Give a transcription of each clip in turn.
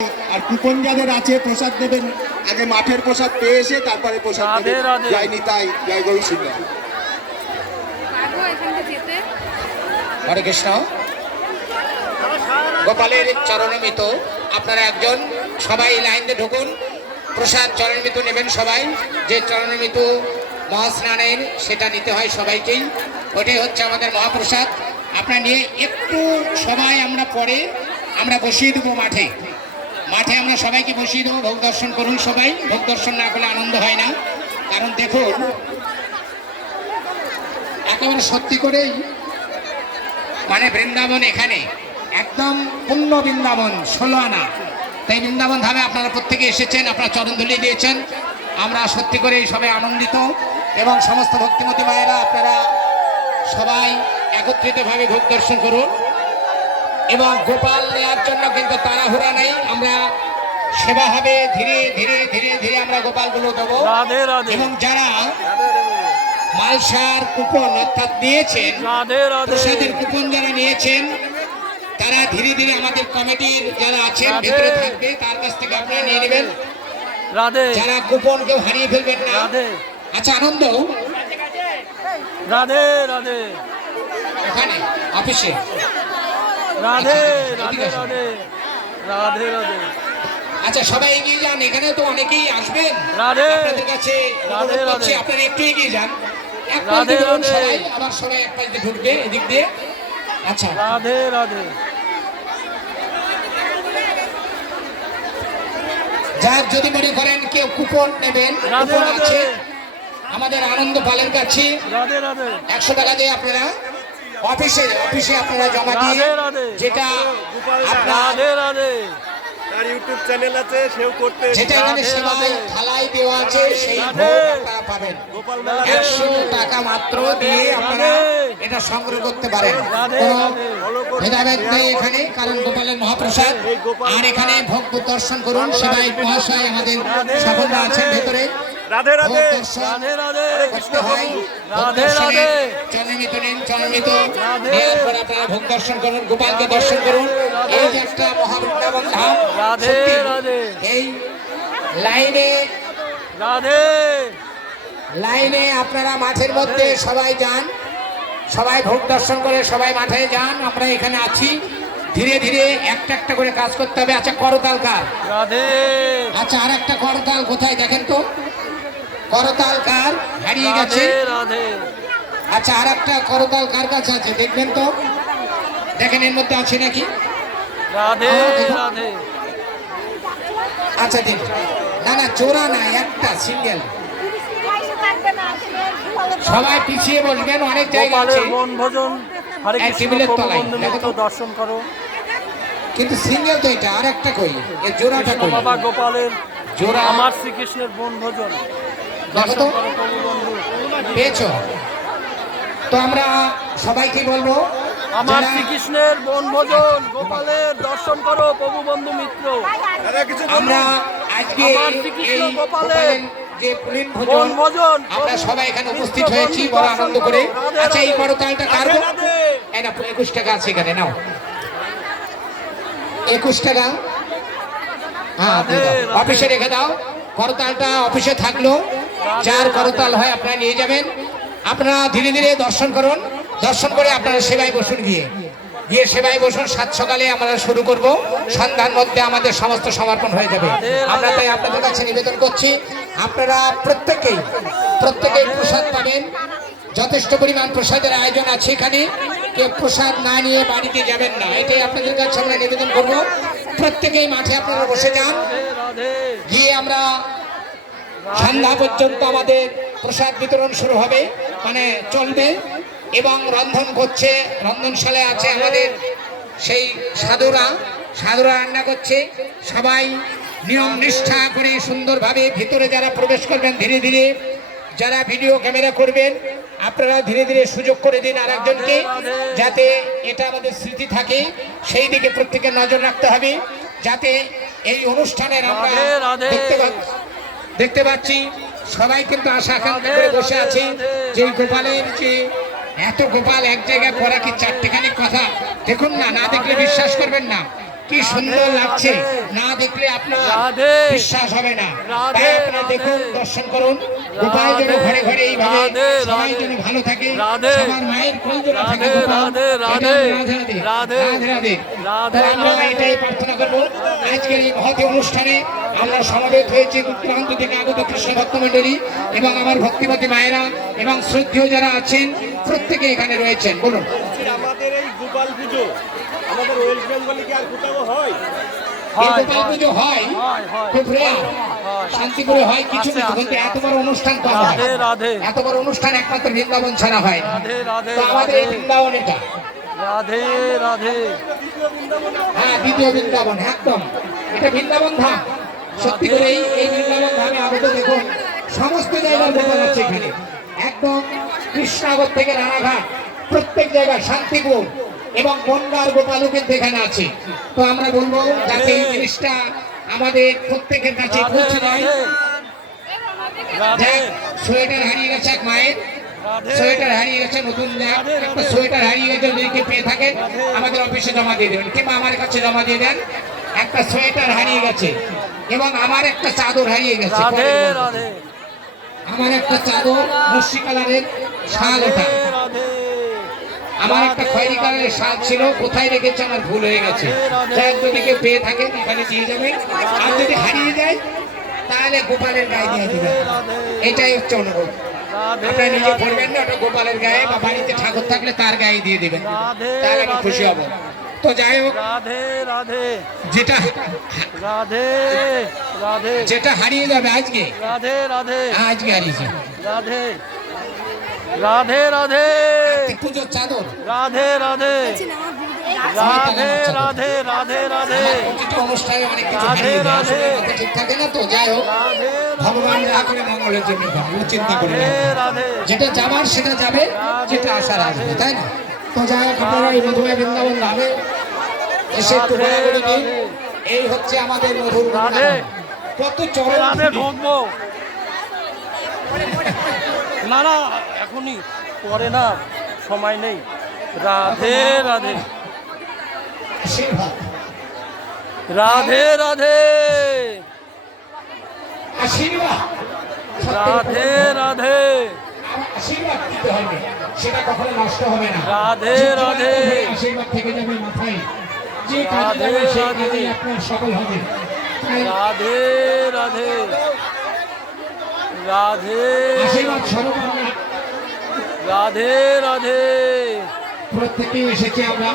আর coupon যাদের আছে প্রসাদ দেবেন, আগে মাঠের প্রসাদ পেয়ে এসে তারপরে প্রসাদ দেবেন। জয় নিতাই, জয় গরু সিংহ। হরে কৃষ্ণ। গোপালের চরণমিত আপনারা একজন সবাই লাইন দিয়ে ঢুকুন, প্রসাদ চরণমিত নেবেন সবাই। যে চরণমিত মহাস্নানের সেটা নিতে হয় সবাইকেই, ওটাই হচ্ছে আমাদের মহাপ্রসাদ। আপনারা নিয়ে একটু সবাই আমরা পরে আমরা বসিয়ে দেবো মাঠে, মাঠে আমরা সবাইকে বসিয়ে দেবো। ভোগ দর্শন করুন সবাই, ভোগ দর্শন না করলে আনন্দ হয় না। কারণ দেখুন একেবারে সত্যি করেই মানে বৃন্দাবন এখানে একদম পূর্ণ বৃন্দাবন, 16 আনা। তাই বৃন্দাবন ধামে আপনারা প্রত্যেকে এসেছেন, আপনারা চরণধুলি দিয়েছেন। আমরা সত্যি করেই সবাই আনন্দিত এবং সমস্ত ভক্তিমতী মায়েরা আপনারা সবাই একত্রিতভাবে ভোগ দর্শন করুন। এবং গোপাল নেওয়ার জন্য কিন্তু তাড়াহুড়া নেই, আমরা সেবা হবে ধীরে ধীরে ধীরে ধীরে আমরা গোপালগুলো দেবো। এবং যারা মালসার কুপন অর্থাৎ নিয়েছেন, প্রসাদের কুপন যারা নিয়েছেন তারা ধীরে ধীরে আমাদের কমিটির যারা আছেন ভেতরে থাকবে, তার কাছ থেকে আপনারা নিয়ে নেবেন। যারা কুপন কেউ হারিয়ে ফেলবেন না। আচ্ছা আনন্দ রাধে রাধে ওখানে অফিসে রাধে রাধে রাধে রাধে রাধে। আচ্ছা সবাই এগিয়ে যান, এখানে তো অনেকেই আসবেন রাধে আপনাদের কাছে। রাধে রাধে আপনারা একটু এগিয়ে যান, এক রাধে পাশে দেখুন রাধে। সবাই, আবার সবাই এক পাশে ঢুকবে এদিক দিয়ে। আচ্ছা রাধে রাধে। যার যদি মনে করেন কেউ কুপন নেবেন, রাধে কুপন রাধে আছে আমাদের আনন্দ পালের কাছে। রাধে রাধে 100 টাকা দিয়ে আপনারা অফিসে আপনারা জমা দিয়ে, রাধে রাধে। যেটা আপনার রাধে রাধে। তার ইউটিউব চ্যানেল আছে, সেও করতে যেটা এখানে রাধে সেবায় রাধে। থালায় দেওয়া আছে সেই রাধে। ভোগ আপনারা পাবেন। গোপাল মেলা 100 টাকা মাত্র দিয়ে আপনারা রাধে। এটা সংগ্রহ করতে পারেন। রাধে কোনো রাধে। ভেদাভেদ নেই এখানে, কারণ গোপালের মহাপ্রসাদ। আর এখানে ভোগ দর্শন করুন, সেবাই মহাশয় আমাদের সকলরা আছেন ভেতরে। রাধে ভোগ রাধে দর্শন রাধে রাধে করতে হয়। ভোগ রাধে দর্শনে রাধে। চরণমিত নিন, চরণমিত রাধে। নেওয়ার পর আপনারা ভোগ দর্শন করুন, গোপালকে দর্শন করুন। এই যে একটা মহাবৃন্দাবন ধাম, রাধে সত্যি রাধে। এই লাইনে রাধে আপনারা মাঠের মধ্যে সবাই যান, সবাই ভোগ দর্শন করে সবাই মাঠে যান। আমরা এখানে আছি, ধীরে ধীরে একটা একটা করে কাজ করতে হবে। আচ্ছা করতাল কার? রাধে আচ্ছা আর একটা করতাল কোথায় দেখেন তো, করতাল কার হারিয়ে গেছে? রাধে রাধে। আচ্ছা আর একটা করতাল কার কাছে আছে দেখবেন তো, দেখেন এর মধ্যে আছে নাকি। রাধে রাধে। আচ্ছা দিন, না না জোড়া না, একটা সিঙ্গেল। সবাই পিছিয়ে বসবেন, অনেক জায়গা আছে। গোপালের বনভোজন হরে এক কৃষ্ণ টেবিলের প্রভু তলায়, বন্ধু দেখো মিত্র তো। দর্শন করো। কিন্তু সিঙ্গেল তো এটা, আর একটা কই, এর জোড়াটা কৃষ্ণ কই? বাবা গোপালের জোড়া আমার শ্রীকৃষ্ণের বনভোজন দেখো তো, দর্শন করো প্রভু বন্ধু। পেয়েছো তো? আমরা সবাইকে বলবো আমার যারা- শ্রীকৃষ্ণের বনভোজন গোপালের দর্শন করো প্রভু বন্ধু মিত্র। দাদা কিছু আমরা আজকে আমার শ্রীকৃষ্ণ এই গোপালের গোপালের যে পুলিন ভোজন বনভোজন আমরা সবাই এখানে উপস্থিত হয়েছি বড় আনন্দ করে। আচ্ছা এই করতালটা কার গো? এই না 21 টাকা আছে এখানে, নাও 21 টাকা। হ্যাঁ দিয়ে দাও, অফিসে রেখে দাও। করতালটা অফিসে থাকলো, যার করতাল হয় আপনারা নিয়ে যাবেন। আপনারা ধীরে ধীরে দর্শন করুন, দর্শন করে আপনারা সেবায় বসুন, গিয়ে সেবায় বসুন। 7 সকালে আমরা শুরু করব, সন্ধ্যার মধ্যে আমাদের সমস্ত সমর্পণ হয়ে যাবে। আমরা তাই আপনাদের কাছে নিবেদন করছি, আপনারা প্রত্যেকেই প্রসাদ পাবেন। যথেষ্ট পরিমাণ প্রসাদের আয়োজন আছে এখানে, কেউ প্রসাদ না নিয়ে বাড়িতে যাবেন না, এটাই আপনাদের কাছে আমরা নিবেদন করব। প্রত্যেকেই মাঠে আপনারা বসে যান, গিয়ে আমরা সন্ধ্যা পর্যন্ত আমাদের প্রসাদ বিতরণ শুরু হবে, মানে চলবে। এবং রন্ধন করছে, রন্ধনশালায় আছে আমাদের সেই সাধুরা রান্না করছে। সবাই নিয়ম নিষ্ঠা করে সুন্দরভাবে ভিতরে যারা প্রবেশ করবেন, ধীরে ধীরে যারা ভিডিও ক্যামেরা করবেন আপনারা ধীরে ধীরে সুযোগ করে দিন আর একজনকে, যাতে এটা আমাদের স্মৃতি থাকে। সেই দিকে প্রত্যেকের নজর রাখতে হবে, যাতে এই অনুষ্ঠানের আমরা দেখতে পাচ্ছি সবাই কিন্তু আশা আকাঙ্ক্ষা করে বসে আছে যে গোপালের যে এত গোপাল এক জায়গায় করা কি চারটেখানি কথা। দেখুন না, না দেখলে বিশ্বাস করবেন না। কি সুন্দর লাগছে, না দেখলে আপনার রাধে। বিশ্বাস হবে না। রাধে, তাই আপনারা রাধে। দেখুন, দর্শন করুন, গোপাল যেন ঘরে ঘরে এইভাবে রাধে, সবাই রাধে। যেন ভালো থাকে, রাধে। সবার মায়ের কোল যেন থাকে রাধে, গোপাল। রাধে, এটা রাধে। রাধে রাধে রাধে। রাধে রাধে। রাধে, তো আমরা রাধে। এটাই প্রার্থনা করবো, আজকের এই মহতি অনুষ্ঠানে আমরা সমবেত হয়েছি দূর দূরান্ত থেকে আগত কৃষ্ণ ভক্ত মন্ডলী এবং আমার ভক্তিমতী মায়েরা এবং শ্রদ্ধেয় যারা আছেন প্রত্যেকে এখানে রয়েছেন। বলুন। আমাদের এই গোপাল পুজো আমাদের ওয়েস্ট বেঙ্গলে কি আর কোথাও হয়? এই গোপাল পুজো হয় হয়, হয়। খুব রেয়ার, শান্তিপুরে হয় কিছু আছে, কিছু, আছে, কিন্তু এত বড় অনুষ্ঠান কম হয়। রাধে, রাধে। এত বড় অনুষ্ঠান একমাত্র বৃন্দাবন ছাড়া হয় না। রাধে, রাধে, তো আমাদের এই রাধে। বৃন্দাবন এটা, রাধে রাধে হ্যাঁ দ্বিতীয় বৃন্দাবন, একদম এটা বৃন্দাবন ধাম। সত্যি করে এই বৃন্দাবন ধামে আগত দেখুন, সমস্ত জায়গার গোপাল আছে এখানে, একদম কৃষ্ণনগর থেকে রানাঘাট প্রত্যেক জায়গায়, শান্তিপুর এবং বনগাঁর গোপালও কিন্তু এখানে আছে। তো আমরা বলবো যাতে এই জিনিসটা আমাদের প্রত্যেকের কাছে রাধে পৌঁছে যায়। রাধে যাক, সোয়েটার হারিয়ে গেছে এক মায়ের, রাধে। সোয়েটার হারিয়ে গেছে, নতুন যাক একটা সোয়েটার হারিয়ে গেছে, যদি কেউ পেয়ে থাকেন আমাদের অফিসে জমা দিয়ে দেবেন কিংবা আমার কাছে জমা দিয়ে দেন। একটা সোয়েটার হারিয়ে গেছে এবং আমার একটা চাদর হারিয়ে গেছে, রাধে রাধে আমার একটা চাদর মুর্শি কালারের শাল, ওটা রাধে আমার একটা খয়েরি কালারের শাল ছিল, কোথায় রেখেছে আমার ভুল হয়ে গেছে। যাক, যদি কেউ পেয়ে থাকেন এখানে দিয়ে যাবেন, আর যদি হারিয়ে যায় তাহলে গোপালের গায়ে দিয়ে দিবেন, এটাই হচ্ছে অনুরোধ। আপনারা নিজে করবেন না, ওটা গোপালের গায়ে বা বাড়িতে ঠাকুর থাকলে তার গায়ে দিয়ে দিবেন, তাহলে আমি খুশি হব। তো যাই হোক, রাধে রাধে যেটা রাধে রাধে যেটা হারিয়ে যাবে আজকে, রাধে রাধে আজকে হারিয়েছে রাধে রাধে রাধে কার্তিক পুজোর চাদর, রাধে রাধে রাধে রাধে রাধে রাধে আমার প্রতিটা অনুষ্ঠানে অনেক কিছু রাধে, হারিয়ে যায়, আসলে রাধে। মাথা ঠিক থাকে না। তো যাই হোক, রাধে ভগবান যা করে মঙ্গলের জন্য করে, কোনো চিন্তা করি না, রাধে যেটা যাবার সেটা যাবে, যেটা আসার আসবে, তাই না? তো যাই হোক, আপনারা এই মধুময় বৃন্দাবন ধামে এসে একটু ঘোরাঘুরি দিন। এই হচ্ছে আমাদের মধুর রাধে। বৃন্দাবন। কত চরম রাধে খুঁটি। ঢুকবো না না এখনই, পরে না, সময় নেই। রাধে রাধে আশীর্বাদ, রাধে রাধে আশীর্বাদ, রাধে রাধে আশীর্বাদ দিতে হবে, সেটা কখনো নষ্ট হবে না। রাধে, যে রাধে। আশীর্বাদ থেকে যাবে মাথায়, যে কাজে রাধে, যাবে সেই রাধে। কাজে আপনার সফল হবে। তাই রাধে রাধে রাধে আশীর্বাদ স্বরূপ আমরা রাধে রাধে প্রত্যেকেই এসেছি আমরা,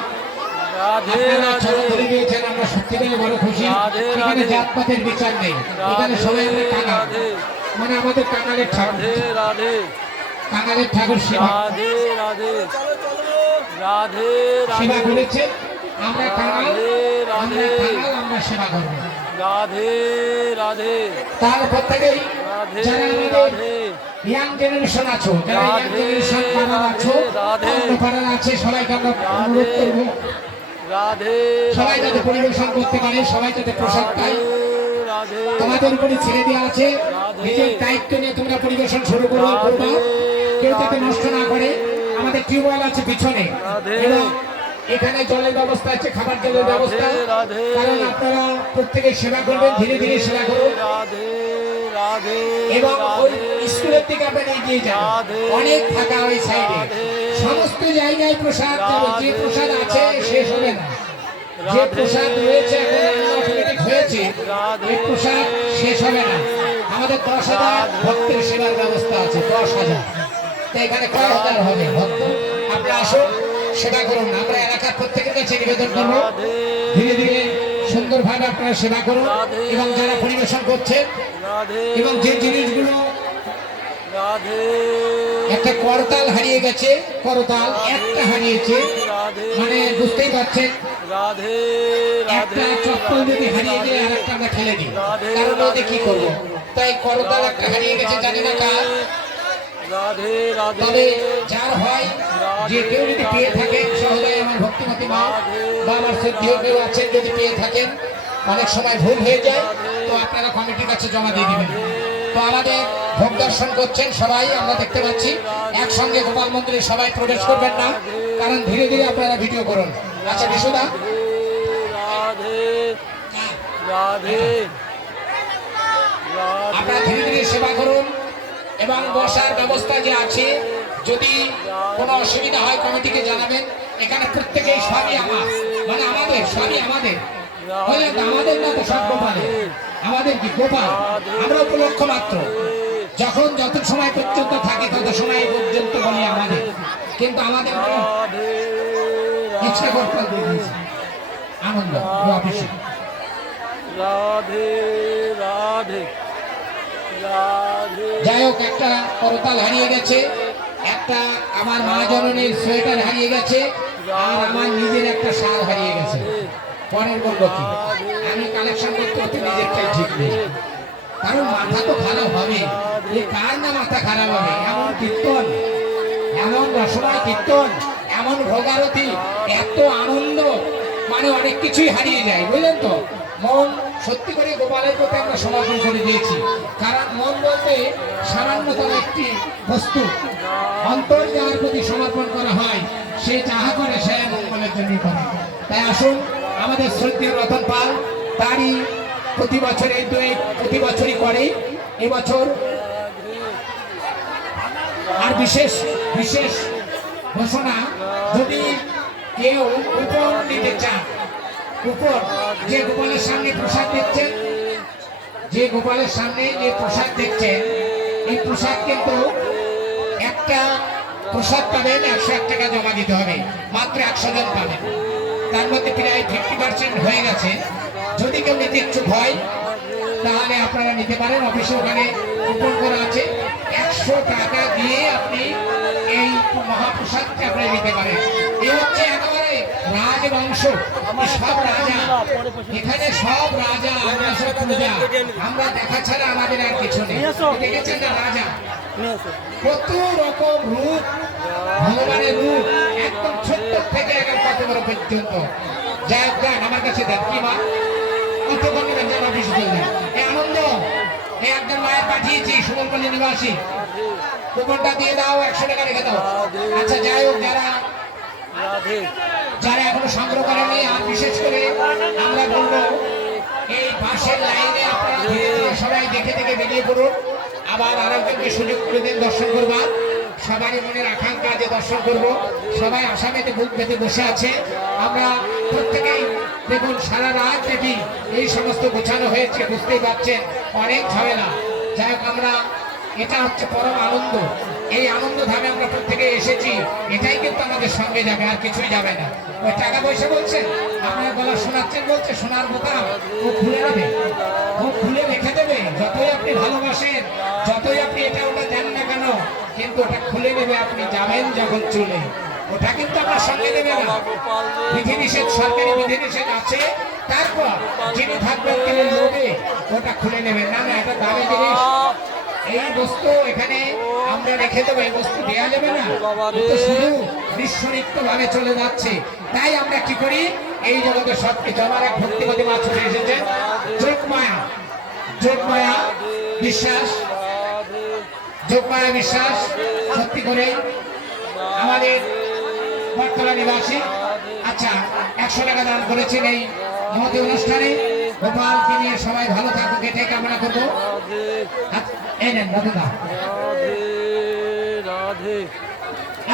রাধে আপনারা রাধে চরণ ধরে দিয়েছেন, আমরা সত্যিকারে বড় খুশি। রাধে, এখানে রাধে। জাতপাতের বিচার নেই, এখানে সবাই আমরা কাঙাল, রাধে মানে আমাদের কাঙালের ঠাকুর, রাধে রাধে কাঙালের ঠাকুর সেবা রাধে রাধে রাধে সেবা রাধে করেছে। আমরা কাঙাল, রাধে, আমরা রাধে। কাঙাল, আমরা সেবা করবো। রাধে রাধে তার প্রত্যেকেই রাধে যারা আমাদের রাধে ইয়াং জেনারেশন আছো, যারা ইয়াং রাধে, জেনারেশন পাড়ার আছো, রাধে। অন্য পাড়ার আছে, সবাইকে আমরা অনুরোধ করবো রাধে সবাই যাতে পরিবেশন করতে পারে, সবাই যাতে প্রসাদ পায়। রাধে তোমাদের উপরে ছেড়ে দেওয়া আছে, রাধে। নিজের দায়িত্ব নিয়ে তোমরা পরিবেশন শুরু করো, করবা, কেউ যাতে নষ্ট না করে। আমাদের টিউবওয়েল আছে পিছনে, রাধে। এবং এখানে জলের ব্যবস্থা আছে, খাবার জলের ব্যবস্থা, রাধে। কারণ আপনারা প্রত্যেকে সেবা করবেন, ধীরে ধীরে সেবা করুন। রাধে রাধে এবং ওই রাধে স্কুলের দিকে আপনারা এগিয়ে যান, রাধে। অনেক থাকা ওই সাইডে, রাধে। সমস্ত জায়গায় প্রসাদ যাবে, যে রাধে, প্রসাদ আছে রাধে। শেষ হবে না, যে রাধে। প্রসাদ রয়েছে এখন অটোমেটিক হয়েছে, রাধে। এই প্রসাদ শেষ হবে না। আমাদের 10,000 ভক্তের সেবার ব্যবস্থা আছে, 10,000, তো এখানে কয় হাজার হবে ভক্ত। আপনারা আসুন, সেবা করুন। আমরা এলাকার প্রত্যেকের কাছে নিবেদন করবো, ধীরে ধীরে সুন্দরভাবে আপনারা সেবা করুন, এবং যারা পরিবেশন করছেন রাধে এবং যে জিনিসগুলো, রাধে একটা করতাল হারিয়ে গেছে, করতাল একটা হারিয়েছে, মানে বুঝতেই পারছেন, রাধে একটা রাধে চপ্পল যদি হারিয়ে যায় আর একটা আমরা ফেলে দিই, কারণ ওদের কি করবো। তাই করতাল একটা হারিয়ে গেছে, জানি না কার, রাধে রাধে তবে যার হয়, যে কেউ যদি পেয়ে থাকেন, সহজে আমার ভক্তিমতী মা বা আমার শ্রদ্ধেয় কেউ আছেন, যদি পেয়ে থাকেন, অনেক সময় ভুল হয়ে যায়, তো আপনারা কমিটির কাছে জমা দিয়ে দিবেন। তো আমাদের ভোগ দর্শন করছেন সবাই, আমরা দেখতে পাচ্ছি, একসঙ্গে গোপাল মন্দিরে সবাই প্রবেশ করবেন না, কারণ ধীরে ধীরে আপনারা ভিডিও করুন। আচ্ছা বিশুদা, রাধে রাধে আপনারা ধীরে ধীরে সেবা করুন এবং বসার ব্যবস্থা যে আছে, যদি কোনো অসুবিধা হয় কমিটিকে জানাবেন। এখানে প্রত্যেকেই সবই আমার, মানে আমাদের সবই আমাদের, বুঝলেন তো? আমাদের না তো সব গোপালের, আমাদের কি গোপাল, আমরা উপলক্ষ মাত্র। যখন যত সময় পর্যন্ত থাকি তত সময় পর্যন্ত বলি আমাদের, কিন্তু আমাদের ইচ্ছা করতে দিয়েছে আনন্দ অফিসে। রাধে রাধে রাধে যাই হোক, একটা করতাল হারিয়ে গেছে, একটা আমার মা জননীর সোয়েটার হারিয়ে গেছে, আর আমার নিজের একটা শাল হারিয়ে গেছে। পরের বলবো কি, আমি কালেকশন করতে করতে নিজেরটাই ঠিক নেই, কারণ মাথা তো খারাপ হবে। কার না মাথা খারাপ হবে? এমন কীর্তন, এমন রসময় কীর্তন, এমন ভোগারতি, এত আনন্দ, মানে অনেক কিছুই হারিয়ে যায়, বুঝলেন তো? মন সত্যি করে গোপালের প্রতি আমরা সমর্পণ করে দিয়েছি, কারণ মন বলতে সামান্যতম একটি বস্তু, অন্তর যার প্রতি সমর্পণ করা হয় সে যাহা করে সে মঙ্গলের জন্যই করে। তাই আসুন, আমাদের শ্রদ্ধেয় রতন পাল তারই প্রতি বছর এই প্রতি বছরই করে, এবছর আর বিশেষ বিশেষ ঘোষণা, যদি কেউ কুপন নিতে চান, কুপন যে গোপালের সামনে প্রসাদ দেখছেন, যে গোপালের সামনে যে প্রসাদ দেখছেন, এই প্রসাদ কিন্তু একটা প্রসাদ পাবেন 101 টাকা জমা দিতে হবে, মাত্র 100 জন পাবেন। তার মধ্যে প্রায় 50% হয়ে গেছে। যদি কেউ নিতে ইচ্ছুক হয় তাহলে আপনারা নিতে পারেন, অফিসে ওখানে কুপন করা আছে। 100 টাকা দিয়ে আপনি এই মহাপ্রসাদকে আপনি নিতে পারেন। এই হচ্ছে একেবারে রাজবংশ, সব রাজা, এখানে সব রাজা, আমরা সব প্রজা, আমরা দেখা ছাড়া আমাদের আর কিছু নেই। দেখেছেন না রাজা, কত রকম রূপ, ভগবানের রূপ, একদম ছোট্ট থেকে একদম কত বড় পর্যন্ত। যাই হোক, দেন আমার কাছে দেন, কি মা কত করবেন, যেন অফিসে চলে যায়। এই আনন্দ, এই একজন মায়ের পাঠিয়েছি সুবলপল্লী নিবাসী, কুপনটা দিয়ে দাও, 100 টাকা রেখে দাও। আচ্ছা, যাই হোক, যারা এখনো সংগ্রহ করেনি, আর বিশেষ করে আমরা বলবো এই বাসের লাইনে আপনারা ধীরে ধীরে সবাই দেখে দেখে বেরিয়ে পড়ুন, আবার আরেকজনকে সুযোগ করে দেন দর্শন করবার। সবারই মনের আকাঙ্ক্ষা যে দর্শন করব, সবাই আসামেতে বুক পেতে বসে আছে। আমরা প্রত্যেকেই দেখুন সারা রাত ব্যাপী এই সমস্ত গোছানো হয়েছে, বুঝতেই পারছেন অনেক ঝামেলা। যাই হোক, আমরা এটা হচ্ছে পরম আনন্দ, এই আনন্দ ধামে আমরা প্রত্যেকে এসেছি, এটাই কিন্তু আমাদের সঙ্গে যাবে, আর কিছুই যাবে না। ওই টাকা পয়সা বলছে আপনার গলা শোনাচ্ছেন, বলছে সোনার বোতাম ও খুলে নেবে, ও খুলে রেখে দেবে, যতই আপনি ভালোবাসেন, যতই আপনি এটা ওটা দেন না কেন, কিন্তু ওটা খুলে নেবে আপনি যাবেন যখন চলে, ওটা কিন্তু আপনার সঙ্গে দেবে না। বিধিনিষেধ, সরকারি বিধিনিষেধ আছে, তারপর যিনি থাকবেন তিনি লোভে ওটা খুলে নেবেন, না না এটা দামি জিনিস, এই বস্তু এখানে আমরা রেখে দেবো, এই বস্তু দেওয়া যাবে না, তো শুধু নিঃস্বরিক্ত ভাবে চলে যাচ্ছে। তাই আমরা কি করি, এই জগতে সবকিছু, আমার এক ভক্তিপতি মা ছুটে এসেছে, যোগমায়া, যোগমায়া বিশ্বাস, যোগমায়া বিশ্বাস সত্যি করে আমাদের বটতলা নিবাসী। আচ্ছা, 100 টাকা দান করেছেন এই মহতি অনুষ্ঠানে। গোপালকে নিয়ে সবাই ভালো থাকুক, এটাই কামনা করবো। এই নেন দাদা।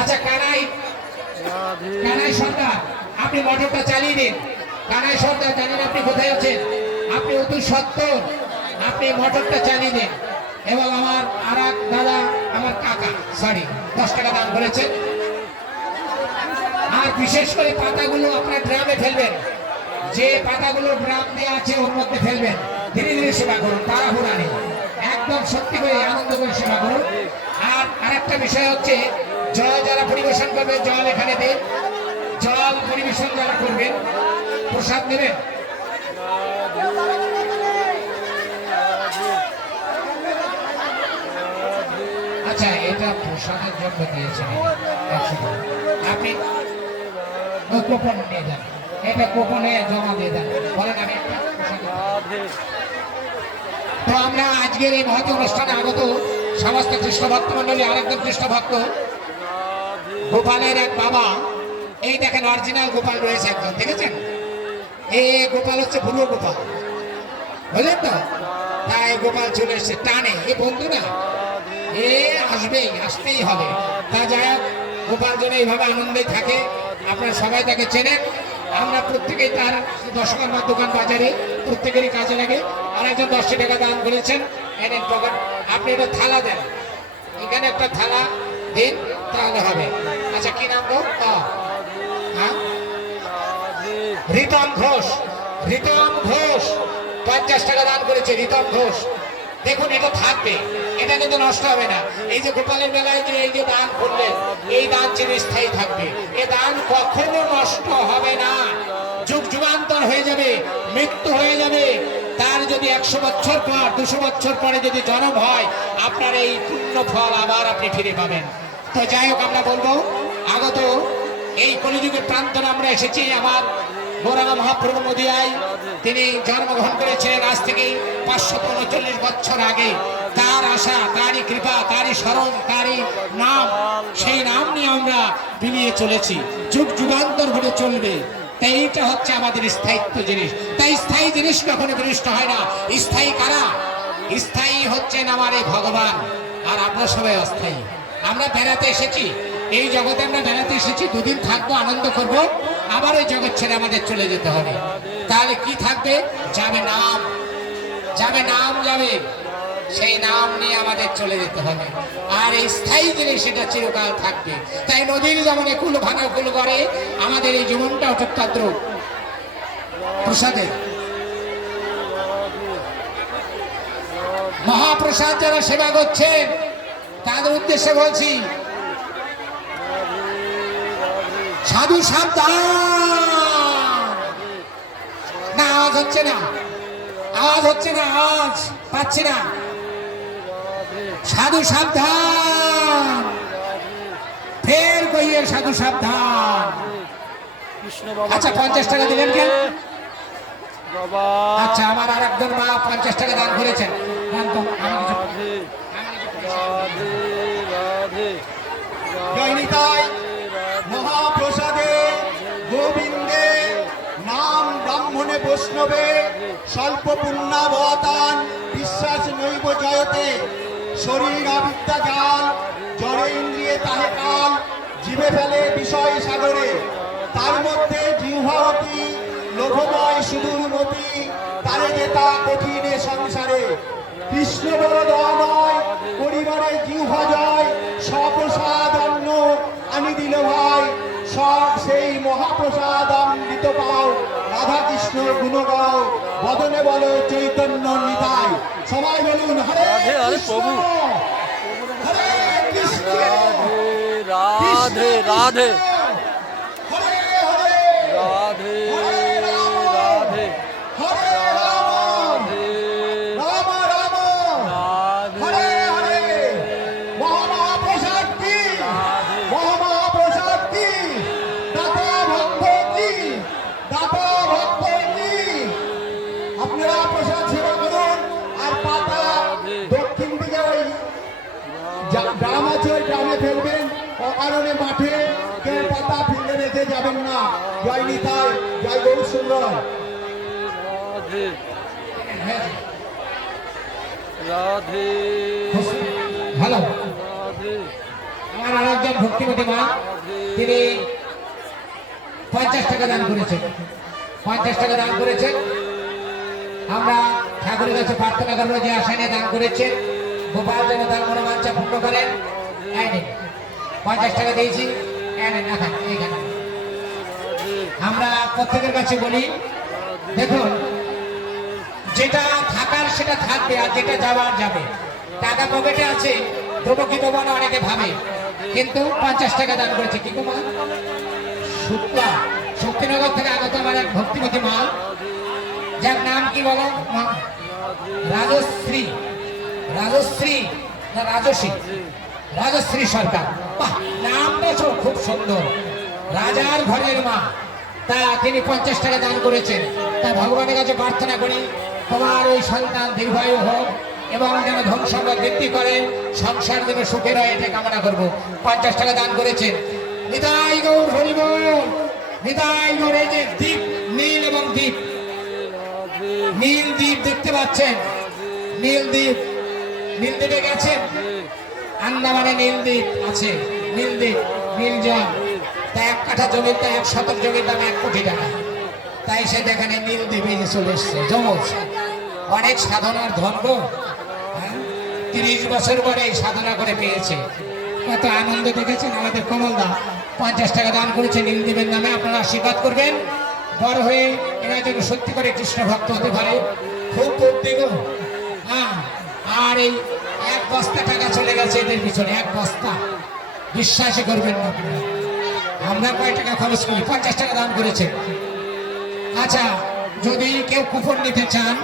আচ্ছা, কানাই, কানাই সর্দার, আপনি মোটরটা চালিয়ে দিন। কানাই সর্দার, জানেন আপনি কোথায় আছেন, আপনি অতি সত্তর, আপনি মোটরটা চালিয়ে দিন। এবং আমার আর এক দাদা, আমার কাকা, সরি, 10 টাকা দান করেছেন। আর বিশেষ করে পাতাগুলো আপনার ড্রামে ফেলবেন, যে পাতাগুলো ড্রাম দেওয়া আছে ওর মধ্যে ফেলবেন। ধীরে ধীরে সেবা করুন, তাড়াহুড়া নেই, একদম সত্যি করে আনন্দ করে সেবা করুন। আর আরেকটা বিষয় হচ্ছে, জল যারা পরিবেশন করবে জল এখানে দেন, জল পরিবেশন যারা করবেন প্রসাদ নেবেন। আচ্ছা, এটা প্রসাদের জন্য দিয়েছেন, আপনি কুপন নিয়ে যান, এটা কুপনে জমা দিয়ে দেন, বলেন আমি একটা প্রসাদ। তো আমরা আজকের এই মহৎ অনুষ্ঠানে আগত সমস্ত কৃষ্ণ ভক্ত মন্ডলী, আরেকজন কৃষ্ণ ভক্ত গোপালের এক বাবা, এই দেখেন অরিজিনাল গোপাল রয়েছে একজন, দেখেছেন? এই গোপাল হচ্ছে বুড়ো গোপাল, বুঝলেন তো? তাই গোপাল চলে এসছে টানে, এ বন্ধু না, এ আসতেই হবে। তা যাই হোক, গোপাল যেন এইভাবে আনন্দে থাকে, আপনারা সবাই তাকে চেনেন। আমরা প্রত্যেকেই তার দশকর্মার দোকান বাজারে প্রত্যেকেরই কাজে লাগে। আর একজন 10 টাকা দান করেছেন, এনেন পকেট। আপনি একটা থালা দেন, এখানে একটা থালা দিন, তাহলে হবে। আচ্ছা, কি নাম গো? হ্যাঁ, রিতম ঘোষ। রিতম ঘোষ 50 টাকা দান করেছে। রিতম ঘোষ, দেখুন এটা থাকবে, এটা কিন্তু নষ্ট হবে না। এই যে গোপালের মেলায় যে এই যে দান করলেন, এই দান চিরস্থায়ী থাকবে। এ দান কখনো নষ্ট হবে না, যুগ যুগান্তর হয়ে যাবে, মৃত্যু হয়ে যাবে। তার যদি 100 বছর পর 200 বছর পরে যদি জন্ম হয়, আপনার এই পূর্ণ ফল আবার আপনি ফিরে পাবেন। তো যাই হোক, আমরা বলবো আগত এই কলিযুগের প্রান্তরে আমরা এসেছি। আমার গৌরাঙ্গ মহাপ্রভু নদিয়ায় তিনি জন্মগ্রহণ করেছিলেন আজ থেকে 539 বছর আগে। তার আশা, তারই কৃপা, তারই স্মরণ, তারই নাম, সেই নাম নিয়ে আমরা বিলিয়ে চলেছি, যুগ যুগান্তর ধরে চলবে। তাই এইটা হচ্ছে আমাদের স্থায়িত্ব জিনিস। তাই স্থায়ী জিনিস কখনো বিনষ্ট হয় না। স্থায়ী কারা? স্থায়ী হচ্ছেন আমার এই ভগবান, আর আমরা সবাই অস্থায়ী। আমরা বেড়াতে এসেছি, এই জগতে আমরা বেড়াতে এসেছি, 2 দিন থাকবো, আনন্দ করব, আবার ওই জগৎ ছেড়ে আমাদের চলে যেতে হবে। তাহলে কি থাকবে? যাবে নাম, যাবে নাম, যাবে সেই নাম নিয়ে আমাদের চলে যেতে হবে। আর এই স্থায়ী জিনিস সেটা চিরকাল থাকবে। তাই নদীর যেমন কুল ভাঙে কুল করে, আমাদের এই জীবনটা অত্যন্ত প্রসাদে। মহাপ্রসাদ যারা সেবা করছেন তাদের উদ্দেশ্যে বলছি, সাধু সাবধান। না, আওয়াজ হচ্ছে না, আওয়াজ হচ্ছে না, আওয়াজ পাচ্ছি না। সাধু সাবধান, ফের কইয়ে সাধু সাবধান। আচ্ছা, 50 টাকা দিলেন কেন? আচ্ছা, আমার আর একজন মা 50 টাকা দান করেছেন। জয় নিতাই। মহাপ্রসাদে গোবিন্দে নাম ব্রাহ্মণে বৈষ্ণবে স্বল্প পুণ্যাবতান বিশ্বাস নৈব জয়তে। শরীর আবিদ্যা জাল, জড়ে ইন্দ্রিয়ে তাহে কাল, জীবে ফেলে বিষয় সাগরে। তার মধ্যে জিহ্বাবতী লোভময় সুদূরমতি, তারে যেতা কঠিনে সংসারে। কৃষ্ণ বড় দয়াময়, পরিবারে জিহ্বা জয়, স্বপ্রসাদ অন্ন আমি দিল ভাই। সব সেই মহাপ্রসাদ অমৃত পাও, রাধা কৃষ্ণ গুণ গাও, বদনে বলো চৈতন্য নিতাই। সবাই বলুন হরে কৃষ্ণ, হরে কৃষ্ণ, রাধে রাধে, হরে হরে, রাধে রাধে, হরে রাম, রাম রাম, হরে হরে। মহাপ্রসাদ কি, মহাপ্রসাদ কি, দাতা ভক্ত কি, দাতা ভক্ত কি। আপনারা প্রসাদ সেবা করুন। আর পাতা দক্ষিণ দিকে ওই গ্রাম আছে, ওই গ্রামে ফেলবেন, অকারণে মাঠে কেউ পাতা ফেলে রেখে যাবেন না। জয় নিতাই, জয় গৌর সুন্দর। রাধে রাধে, ভালো। রাধে আমার আরেকজন ভক্তিমতী মা, তিনি 50 টাকা দান করেছেন। 50 টাকা দান করেছেন। আমরা ঠাকুরের কাছে প্রার্থনা করবো যে আশা নিয়ে দান করেছেন, গোপাল যেন তার মনোবাঞ্ছা পূর্ণ করেন। এই নিন, 50 টাকা দিয়েছি, এইখানে। আমরা প্রত্যেকের কাছে বলি, দেখুন, যেটা থাকার সেটা থাকবে, আর যেটা যাওয়ার যাবে। টাকা পকেটে আছে, দেবো কি দেবো না অনেকে ভাবে, কিন্তু 50 টাকা দান করেছে। কি গো মা? শুক্লা, শক্তিনগর থেকে আগত আমার এক ভক্তিমতী মা, যার নাম কি বলো? রাজশ্রী, রাজশ্রী না রাজশ্রী, রাজশ্রী সরকার। বাহ, নামটা খুব সুন্দর, রাজার ঘরের মা। তা তিনি 50 টাকা দান করেছেন। তা ভগবানের কাছে প্রার্থনা করি, তোমার ওই সন্তান দীর্ঘায়ু হোক এবং যেন ধন সম্পদ বৃদ্ধি করে, সংসার যেন সুখের হয়, এটা কামনা করবো। 50 টাকা দান করেছেন। নিতাই গৌর হরি বল, নিতাই গৌর। এই যে দ্বীপ, নীল এবং দ্বীপ, নীলদ্বীপ দেখতে পাচ্ছেন, নীলদ্বীপ, নীলদ্বীপে গেছেন? আন্দামানে নীলদ্বীপ আছে, নীলদ্বীপ, নীলজল। তা 1 কাঠা জমি, তা 1 শতক জমির দাম 1 কোটি টাকা। তাই সে দেখেন নীলদ্বীপে চলে এসছে, যমজ। অনেক সাধনার ধন গো, 30 বছর পরে এই সাধনা করে পেয়েছে। কত আনন্দ দেখেছেন আমাদের কমলদা 50 টাকা দান করেছে নীলদ্বীপের নামে। আপনারা আশীর্বাদ করবেন, বড় হয়ে এরা যেন সত্যি করে কৃষ্ণ ভক্ত হতে পারে। খুব বুদ্ধি গো। হ্যাঁ, আর এই 1 বস্তা টাকা চলে গেছে এদের পিছনে, 1 বস্তা। বিশ্বাসই করবেন না আপনারা। আমরা কয় টাকা খরচ করি? 50 টাকা দান করেছে। আচ্ছা, যদি কেউ কুপন নিতে চান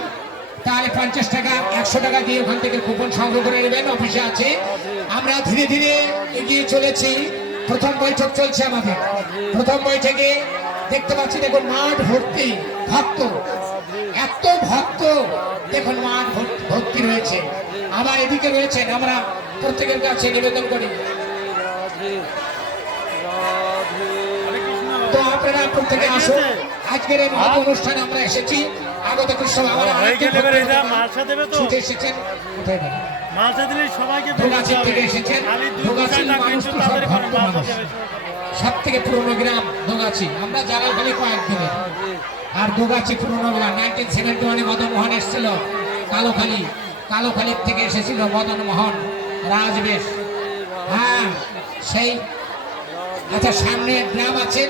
তাহলে 50 টাকা 100 টাকা দিয়ে ওখান থেকে কুপন সংগ্রহ করে নেবেন, অফিসে আছে। আমরা ধীরে ধীরে এগিয়ে চলেছি। প্রথম বৈঠক চলছে আমাদের। প্রথম বৈঠকে দেখতে পাচ্ছি, দেখুন মাঠ ভর্তি ভক্ত, এত ভক্ত, দেখুন মাঠ ভর্তি রয়েছে। আবার এদিকে রয়েছেন, আমরা প্রত্যেকের কাছে নিবেদন করি, তো আপনারা প্রত্যেকে আসুন। আজকের এই মহৎ অনুষ্ঠানে আমরা এসেছি। আগত কৃষ্ণ বাবার ছুটে এসেছেন। কোথায় দেবেন? ধোগাছির থেকে এসেছেন। ধোগাছির মানুষ তো সব ভক্ত মানুষ। সব থেকে পুরনো গ্রাম ধোগাছি। আমরা জালালখালি কয়েকদিনের, আর ধোগাছি পুরনো গ্রাম। 1971 মদন মোহন এসেছিল কালোখালী, কালোখালীর থেকে এসেছিল মদন মোহন রাজবেশ। হ্যাঁ, সেই আচ্ছা, সামনে গ্রাম আছে,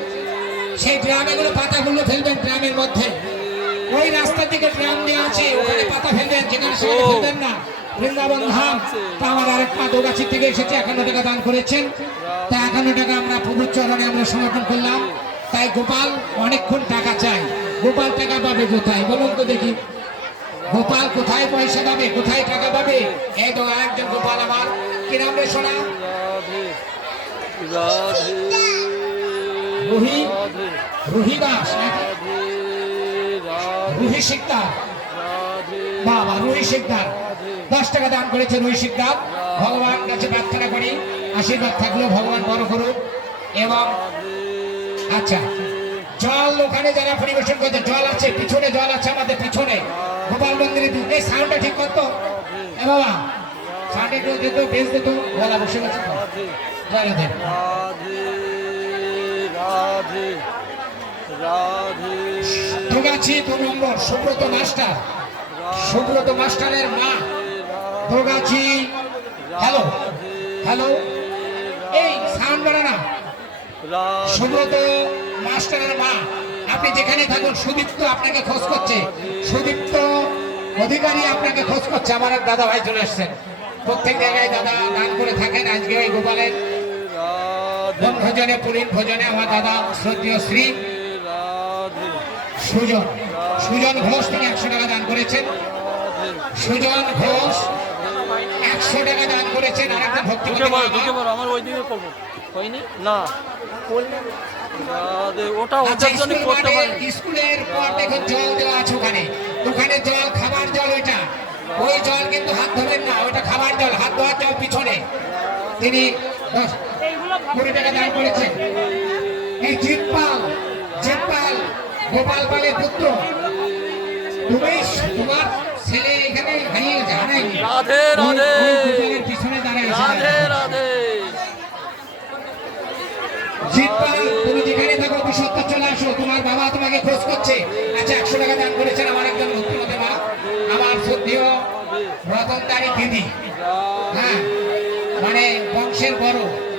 সেই গ্রামেগুলো পাতাগুলো ফেলবেন গ্রামের মধ্যে। ওই রাস্তার দিকে গ্রাম দেওয়া আছে, ওখানে পাতা ফেলবেন, যেখানে সেখানে ফেলবেন না। বৃন্দাবন ধাম। তা আমার আরেক পা দোগাছি থেকে এসেছে, 51 টাকা দান করেছেন। তা 51 টাকা আমরা প্রভুর চরণে আমরা সমর্পণ করলাম। তাই গোপাল অনেকক্ষণ টাকা চাই। গোপাল টাকা পাবে কোথায় বলুন তো দেখি? গোপাল কোথায় পয়সা পাবে, কোথায় টাকা পাবে? এই তো আরেকজন গোপাল আমার, কি নাম রে সোনা? রুহি, রুহি দাস নাকি? রুহি শিকদার। বাবা, রুহি শিকদার 10 টাকা দান করেছে। রুহি শিকদার, ভগবান কাছে প্রার্থনা করি আশীর্বাদ থাকলো, ভগবান বড় করুন। এবং আচ্ছা, জল ওখানে যারা পরিবেশন করছে, জল আছে পিছনে, জল আছে আমাদের পিছনে গোপাল মন্দিরে। এই সাউন্ডটা ঠিক করতো এ বাবা, সাউন্ড একটু দিত, বেশ দিত। গলা বসে গেছে তো। জয় রাধে। ধোগাছি 2 নম্বর সুব্রত মাস্টার, সুব্রত মাস্টারের মা ধোগাছি। হ্যালো হ্যালো, এই সাউন্ড বাড়া না। সুব্রত মাস্টারের মা, আপনি যেখানে থাকুন, সুদীপ্ত আপনাকে খোঁজ করছে, সুদীপ্ত অধিকারী আপনাকে খোঁজ করছে। আমার এক দাদা ভাই চলে আসছেন, প্রত্যেক জায়গায় দাদা দান করে থাকেন। আজকে ওই গোপালের ভোজনে, পুরীর ভোজনে আমার দাদা শ্রদ্ধেয় শ্রী সুজন, সুজন ঘোষ তিনি 100 টাকা দান করেছেন। সুজন ঘোষ 100 টাকা দান করেছেন। আর একটা ভক্তি আমার ওই দিকে করবো হয়নি না, ওটা ওটার জন্য করতে পারি। স্কুলের পর দেখুন জল দেওয়া আছে ওখানে, ওখানে জল, খাবার জল ওইটা। ওই জল কিন্তু হাত ধোবেন না, ওইটা খাবার জল, হাত ধোয়ার জল পিছনে। তিনি 20 টাকা দান করেছেন। এই জিতপাল, জিতপাল গোপাল পালের পুত্র, তুমি তোমার ছেলে এখানে হারিয়ে গেছে, হারায়নি। রাধে রাধে, গোপালের পিছনে দাঁড়ায় আছে। রাধে রাধে। জিতপাল, তুমি যেখানে থাকো বিশ্বত্তর চলে আসো, তোমার বাবা তোমাকে খোঁজ করছে। আচ্ছা, 100 টাকা দান করেছেন আমার একজন ভক্তিমতী মা, আমার শ্রদ্ধেয় রতনদারি দিদি। হ্যাঁ, মানে বংশের বড়।